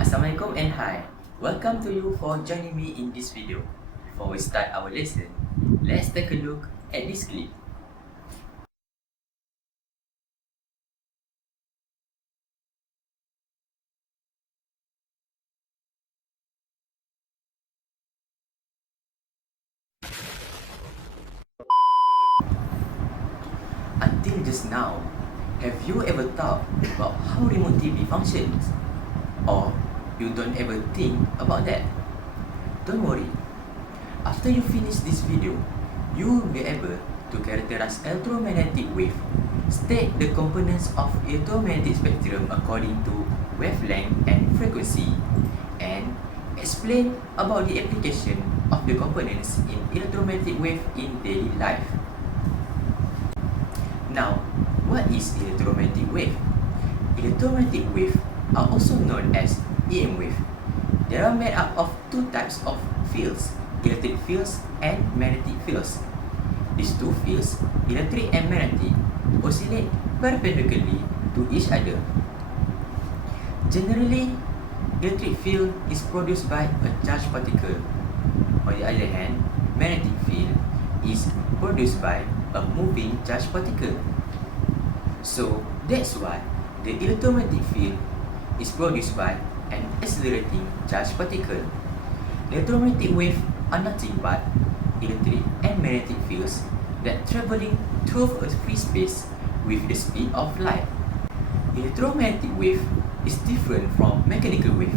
Assalamualaikum and hi. Welcome to you for joining me in this video. Before we start our lesson, let's take a look at this clip. Until just now, have you ever thought about how remote TV functions? Or you don't ever think about that? Don't worry. After you finish this video, you will be able to characterize electromagnetic wave, state the components of electromagnetic spectrum according to wavelength and frequency, and explain about the application of the components in electromagnetic wave in daily life. Now, what is electromagnetic wave? Electromagnetic wave are also known as EM wave. They are made up of two types of fields, electric fields and magnetic fields. These two fields, electric and magnetic, oscillate perpendicularly to each other. Generally, electric field is produced by a charged particle. On the other hand, magnetic field is produced by a moving charged particle. So that's why the electromagnetic field is produced by an accelerating charged particle. Electromagnetic waves are nothing but electric and magnetic fields that traveling through a free space with the speed of light. Electromagnetic wave is different from mechanical wave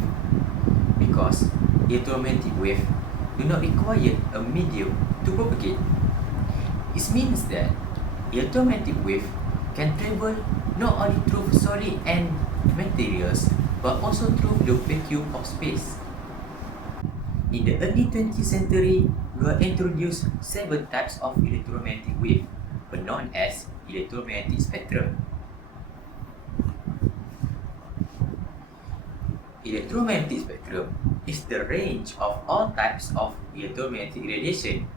because electromagnetic wave do not require a medium to propagate. It means that electromagnetic wave can travel not only through solid and materials but also through the vacuum of space. In the early 20th century, we were introduced 7 types of electromagnetic wave, known as electromagnetic spectrum. Electromagnetic spectrum is the range of all types of electromagnetic radiation.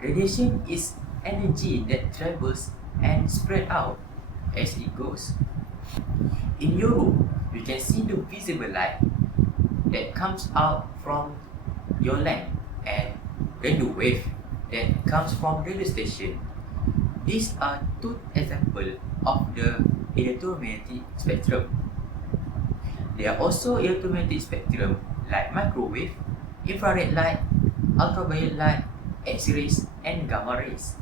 Radiation is energy that travels and spread out as it goes. In your room, you can see the visible light that comes out from your lamp and then the wave that comes from radio station. These are two examples of the electromagnetic spectrum. There are also electromagnetic spectrum like microwave, infrared light, ultraviolet light, X-rays, and gamma rays.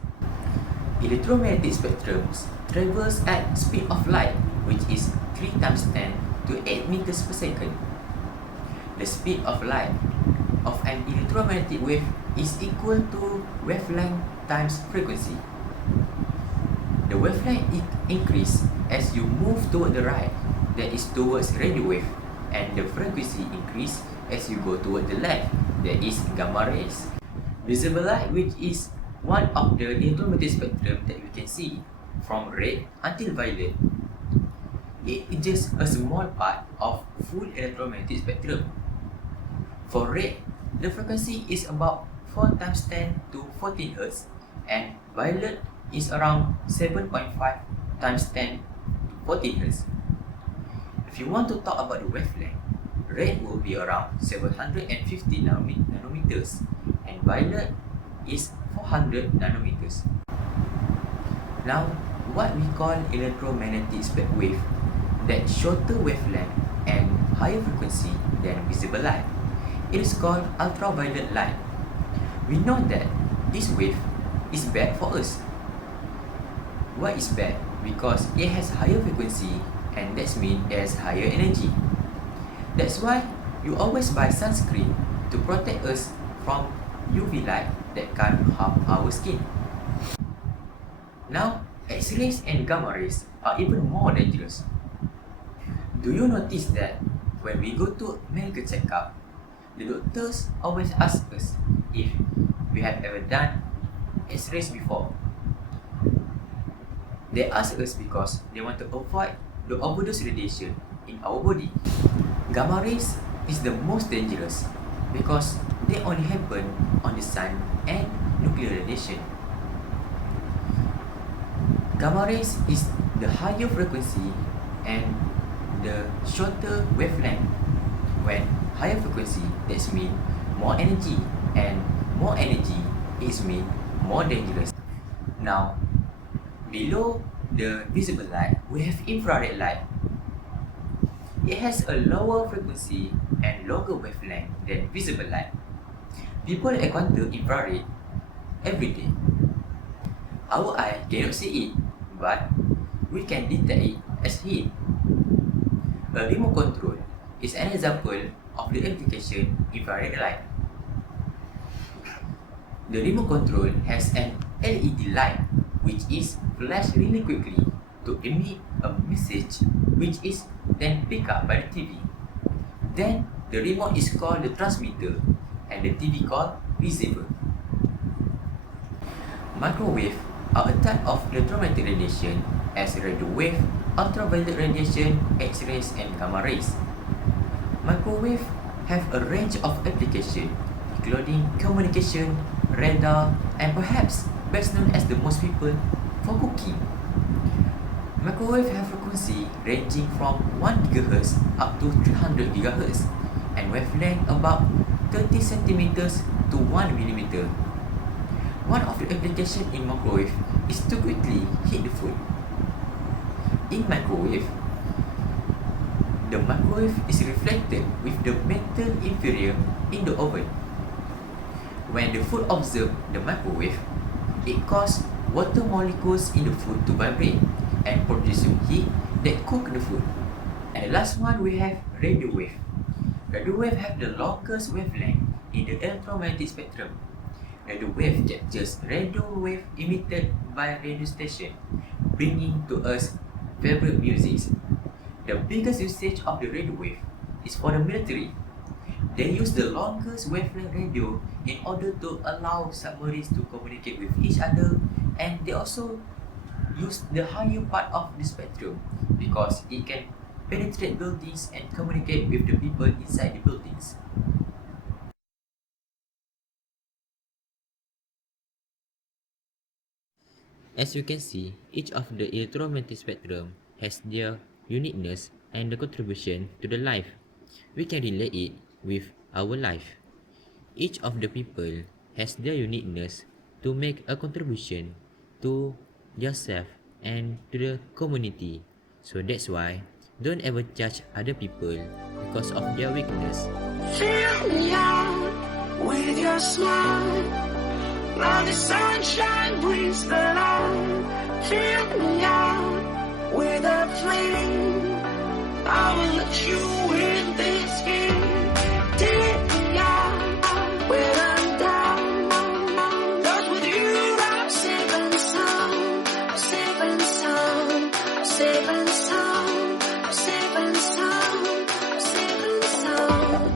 Electromagnetic spectrums travels at speed of light, which is 3 times 10 to 8 meters per second. The speed of light of an electromagnetic wave is equal to wavelength times frequency. The wavelength increase as you move toward the right, that is towards radio wave, and the frequency increase as you go toward the left, that is gamma rays. Visible light, which is one of the electromagnetic spectrum that we can see from red until violet. It is just a small part of full electromagnetic spectrum. For red, the frequency is about 4 times 10 to 14 Hz, and violet is around 7.5 times 10 to 14 Hz. If you want to talk about the wavelength, red will be around 750 nanometers, and violet is 400 nanometers. Now, what we call electromagnetic wave, that shorter wavelength and higher frequency than visible light, it is called ultraviolet light. We know that this wave is bad for us. Why is bad? Because it has higher frequency, and that means it has higher energy. That's why you always buy sunscreen to protect us from UV light that can harm our skin. Now, X-rays and gamma rays are even more dangerous. Do you notice that when we go to medical checkup, the doctors always ask us if we have ever done X-rays before? They ask us because they want to avoid the overdose radiation in our body. Gamma rays is the most dangerous because they only happen on the sun and nuclear radiation. Gamma rays is the higher frequency and the shorter wavelength. When higher frequency, that means more energy, and more energy is mean more dangerous. Now, below the visible light, we have infrared light. It has a lower frequency and longer wavelength than visible light. People encounter infrared every day. Our eye cannot see it, but we can detect it as heat. A remote control is an example of the application infrared light. The remote control has an LED light which is flashed really quickly to emit a message which is then picked up by the TV. Then the remote is called the transmitter and the TV called receiver. Microwave are a type of electromagnetic radiation as radio wave, ultraviolet radiation, X-rays and gamma rays. Microwave have a range of applications including communication, radar, and perhaps best known as the most people for cooking. Microwave have frequency ranging from 1 GHz up to 300 GHz and wavelength about 30 cm to 1 mm. One of the applications in microwave is to quickly heat the food. In microwave, the microwave is reflected with the metal inferior in the oven. When the food observes the microwave, it causes water molecules in the food to vibrate and produce heat that cook the food. And the last one we have radio wave. Radio wave have the longest wavelength in the electromagnetic spectrum. Radio wave captures radio wave emitted by radio station, bringing to us favorite music. The biggest usage of the radio wave is for the military. They use the longest wavelength radio in order to allow submarines to communicate with each other, and they also use the higher part of the spectrum because it can penetrate buildings and communicate with the people inside the buildings. As you can see, each of the electromagnetic spectrum has their uniqueness and the contribution to the life. We can relate it with our life. Each of the people has their uniqueness to make a contribution to yourself and to the community. So that's why don't ever judge other people because of their weakness. Fill me out with your smile. Like the sunshine brings the light. Fill me out with a flame. I will let you